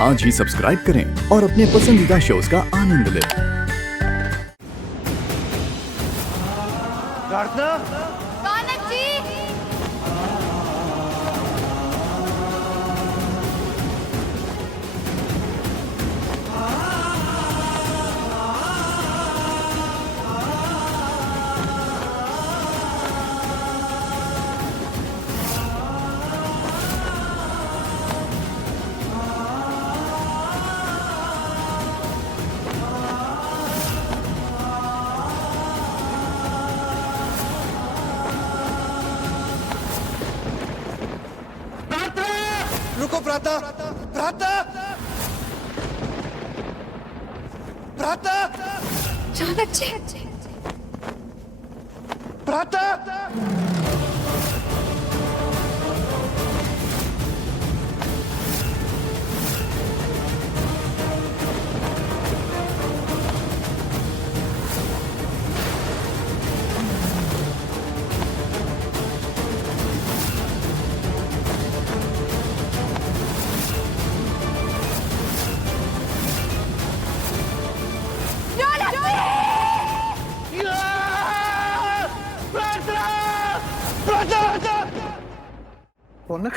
आज ही सब्सक्राइब करें और अपने पसंदीदा शोज का आनंद लें। प्रार्थना, रौनक जी, रुको प्रार्थना, प्रार्थना, प्रार्थना, रौनक जी, प्रार्थना। रौनक,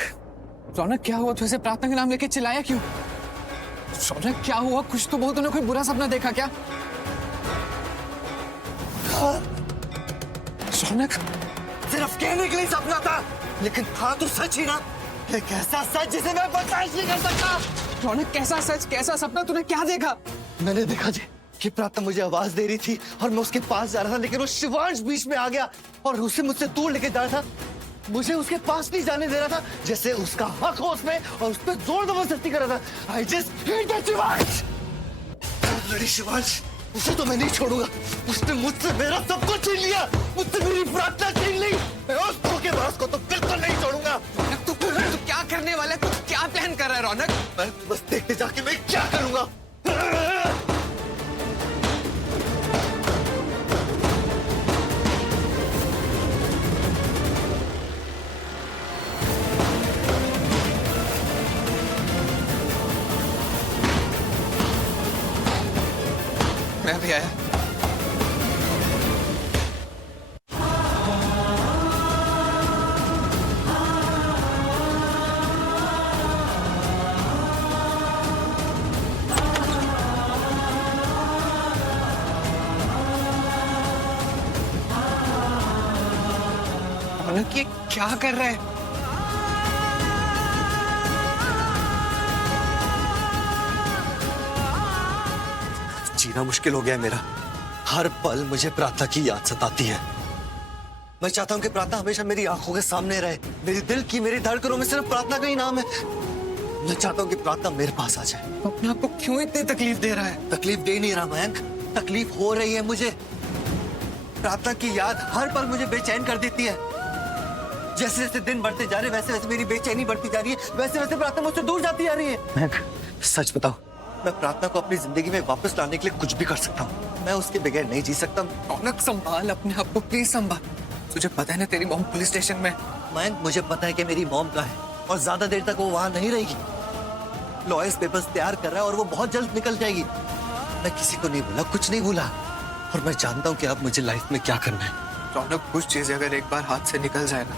रौनक क्या हुआ? तुझे प्रार्थना के नाम लेके चिल्लाया क्यों? रौनक क्या हुआ? कुछ तो बोल, तूने कोई बुरा सपना देखा क्या? रौनक, सिर्फ कहने के लिए सपना था, लेकिन था तो सच ही ना। एक ऐसा सच जिसे मैं बर्दाश्त नहीं कर सकता। रौनक कैसा सच, कैसा सपना? तूने क्या देखा? मैंने देखा जी कि प्रार्थना मुझे आवाज दे रही थी और मैं उसके पास जा रहा था, लेकिन वो शिवांश बीच में आ गया और उसे मुझसे दूर लेके जा रहा था। मुझे उसके पास नहीं जाने दे रहा था, जैसे उसका हक हो उसमें, और उस पर जोर जबरदस्ती कर रहा था। I just hate that Shivansh. लड़ी शिवांश, उसे तो मैं नहीं छोड़ूंगा। उसने मुझसे मेरा सब कुछ छीन लिया, मुझसे मेरी प्रार्थना छीन ली। मैं उस धोखेबाज को तो बिल्कुल नहीं छोड़ूंगा। रौनक, तू क्या करने वाला है? तू क्या प्लान कर रहा है रौनक? मैं बस देखते जाके मैं क्या करूंगा। मैं भी आया। रौनक, ये क्या कर रहा है? जीना मुश्किल हो गया है मेरा। हर पल मुझे प्रार्थना की याद सताती है। मैं चाहता हूँ कि प्रार्थना हमेशा मेरी आंखों के सामने रहे। मेरी दिल की, मेरी धड़कनों में सिर्फ प्रार्थना का ही नाम है। मैं चाहता हूँ कि प्रार्थना मेरे पास आ जाए। तो अपने आप को क्यों इतनी तकलीफ दे रहा है? तकलीफ दे नहीं रहा मयंक, तकलीफ हो रही है मुझे। प्रार्थना की याद हर पल मुझे बेचैन कर देती है। जैसे जैसे दिन बढ़ते जा रहे, वैसे वैसे मेरी बेचैनी बढ़ती जा रही है, वैसे वैसे प्रार्थना मुझसे दूर जाती जा रही है। मयंक, सच बताओ, मैं प्रार्थना को अपनी जिंदगी में वापस लाने के लिए कुछ भी कर सकता हूँ। मैं उसके बगैर नहीं जी सकता। रौनक, संभाल अपने आप को, प्लीज संभाल। तुझे पता है ना तेरी मॉम पुलिस स्टेशन में। मयंक, मुझे पता है कि मेरी मॉम का है और ज्यादा देर तक वो वहां नहीं रहेगी। लॉयर्स पेपर्स तैयार कर रहा है और वो बहुत जल्द निकल जाएगी। मैं किसी को नहीं बोला, कुछ नहीं बोला, और मैं जानता हूँ कि अब मुझे लाइफ में क्या करना है। रौनक, कुछ चीजें अगर एक बार हाथ से निकल जाए ना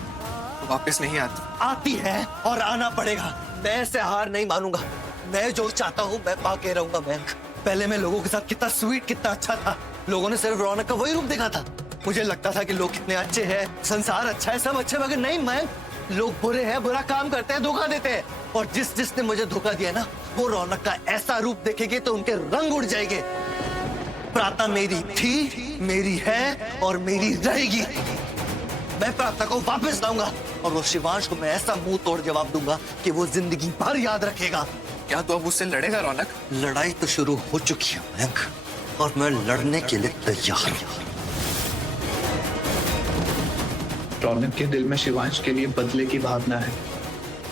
तो वापस नहीं आती है और आना पड़ेगा। मैं ऐसे हार नहीं मानूंगा। मैं जो चाहता हूँ मैं पाके रहूंगा मयंक। पहले मैं लोगों के साथ कितना स्वीट, कितना अच्छा था। लोगों ने सिर्फ रौनक का वही रूप देखा था। मुझे लगता था कि लोग कितने अच्छे हैं, संसार अच्छा है, सब अच्छे, मगर नहीं मयंक, लोग बुरे हैं, बुरा काम करते हैं, धोखा देते हैं। और जिसने मुझे धोखा दिया ना, वो रौनक का ऐसा रूप देखेंगे तो उनके रंग उड़ जाएंगे। प्रार्थना मेरी थी, मेरी है और मेरी रहेगी। मैं प्रार्थना को वापस लाऊंगा और वो शिवांश को मैं ऐसा मुंह तोड़ जवाब दूंगा कि वो जिंदगी भर याद रखेगा। क्या तू अब उससे लड़ेगा रौनक? लड़ाई तो शुरू हो चुकी है मयंक, और मैं लड़ने के लिए तैयार हूं। रौनक के दिल में शिवांश के लिए बदले की भावना है।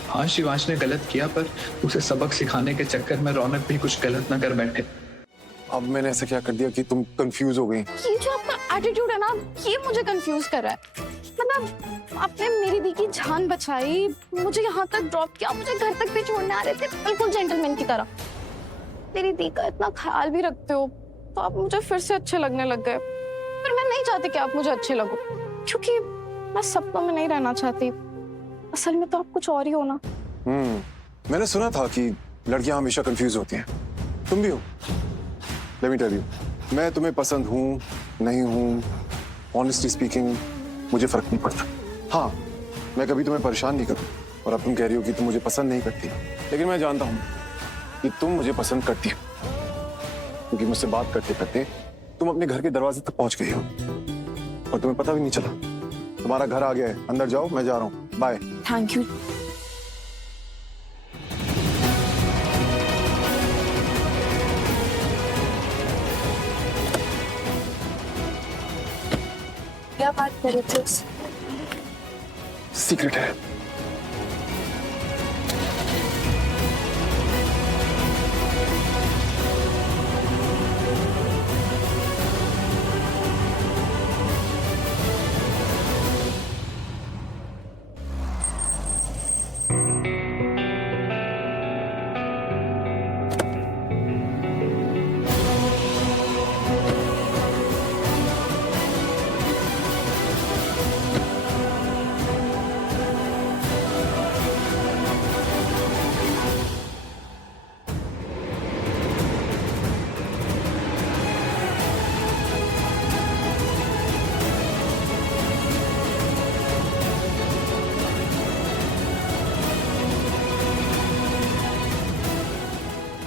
हाँ, शिवांश ने गलत किया, पर उसे सबक सिखाने के चक्कर में रौनक भी कुछ गलत न कर बैठे। अब मैंने ऐसा क्या कर दिया कि तुम कंफ्यूज हो गई? ये जो आपका एटीट्यूड है ना, ये मुझे कंफ्यूज कर रहा है। मतलब आपने मेरी दी की जान बचाई, मुझे यहाँ तक ड्रॉप किया, मुझे घर तक भी छोड़ने आ रहे थे बिल्कुल जेंटलमैन की तरह। मेरी दी का इतना ख्याल भी रखते हो तो आप मुझे फिर से अच्छे लगने लग गए। पर मैं नहीं चाहती कि आप मुझे अच्छे लगो, क्योंकि मैं सपनों में नहीं रहना चाहती। असल में तो आप कुछ और ही हो ना। मैंने सुना था कि लड़कियां हमेशा कंफ्यूज होती हैं। तुम भी हो। लेट मी टेल यू, मैं तुम्हें पसंद हूँ नहीं हूँ, ऑनेस्टली स्पीकिंग मुझे फर्क नहीं पड़ता। हाँ, मैं कभी तुम्हें परेशान नहीं करूँ। और अब तुम कह रही हो कि तुम मुझे पसंद नहीं करती, लेकिन मैं जानता हूँ कि तुम मुझे पसंद करती हो, क्योंकि मुझसे बात करते करते तुम अपने घर के दरवाजे तक पहुंच गई हो और तुम्हें पता भी नहीं चला। तुम्हारा घर आ गया है, अंदर जाओ, मैं जा रहा हूँ, बाय। Thank you. क्या बात कर रहे थे? सीक्रेट है।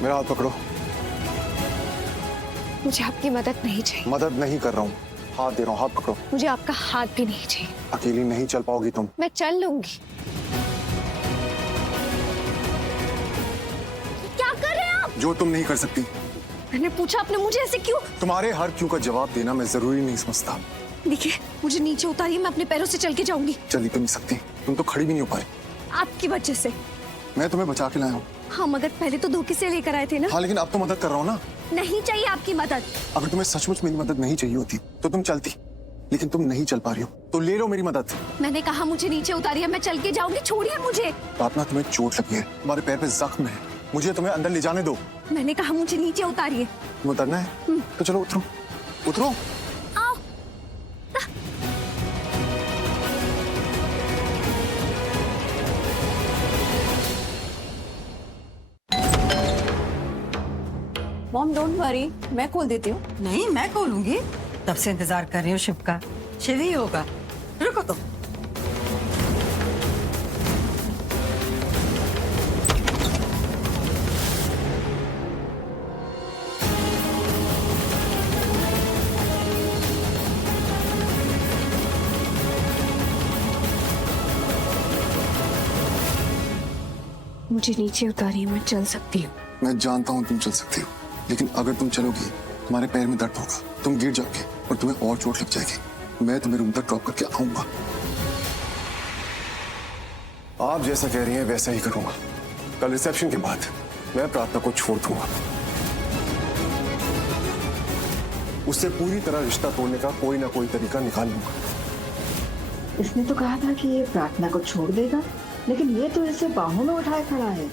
मेरा हाथ पकड़ो। मुझे आपकी मदद नहीं चाहिए। मदद नहीं कर रहा हूँ, हाथ दे रहा हूँ, हाथ पकड़ो। मुझे आपका हाथ भी नहीं चाहिए। अकेली नहीं चल पाओगी तुम। मैं चल लूंगी। क्या कर रहे हैं आप? जो तुम नहीं कर सकती। मैंने पूछा, आपने मुझे ऐसे क्यों? तुम्हारे हर क्यों का जवाब देना मैं जरूरी नहीं समझता। देखिए, मुझे नीचे उतारिए, मैं अपने पैरों से चल के जाऊंगी। चल तो नहीं सकती, तुम तो खड़ी भी नहीं हो पा रही। आपकी वजह से। मैं तुम्हें बचा के लाया हूँ। हाँ, मगर पहले तो धोखे से लेकर आए थे ना। हाँ, लेकिन अब तो मदद कर रहा हूँ ना। नहीं चाहिए आपकी मदद। अगर तुम्हें सचमुच मेरी मदद नहीं चाहिए होती तो तुम चलती, लेकिन तुम नहीं चल पा रही हो, तो ले लो मेरी मदद। मैंने कहा मुझे नीचे उतारिए, मैं चल के जाऊंगी, छोड़िए मुझे। प्रार्थना, तुम्हें चोट लगी है, तुम्हारे पैर पे जख्म है, मुझे तुम्हें अंदर ले जाने दो। मैंने कहा मुझे नीचे उतारिए। तुम उतरना है तो चलो उतरो, उतरो। आओ। मॉम डोंट वरी, मैं खोल देती हूँ। नहीं, मैं खोलूंगी। तब से इंतजार कर रही हूँ शिव का। शिव ही होगा। रुको तो। मुझे नीचे उतारिए, मैं चल सकती हूँ। मैं जानता हूँ तुम चल सकती हो, लेकिन अगर तुम चलोगी तुम्हारे पैर में दर्द होगा, तुम गिर जाओगे और तुम्हें और चोट लग जाएगी। मैं तुम्हें रूम तक ड्रॉप करके आऊंगा। आप जैसा कह रही हैं वैसा ही करूंगा। कल रिसेप्शन के बाद मैं प्रार्थना को छोड़ दूंगा। उससे पूरी तरह रिश्ता तोड़ने का कोई ना कोई तरीका निकाल लूंगा। इसने तो कहा था कि ये प्रार्थना को छोड़ देगा, लेकिन ये तो इसे बाहों में उठाए खड़ा है।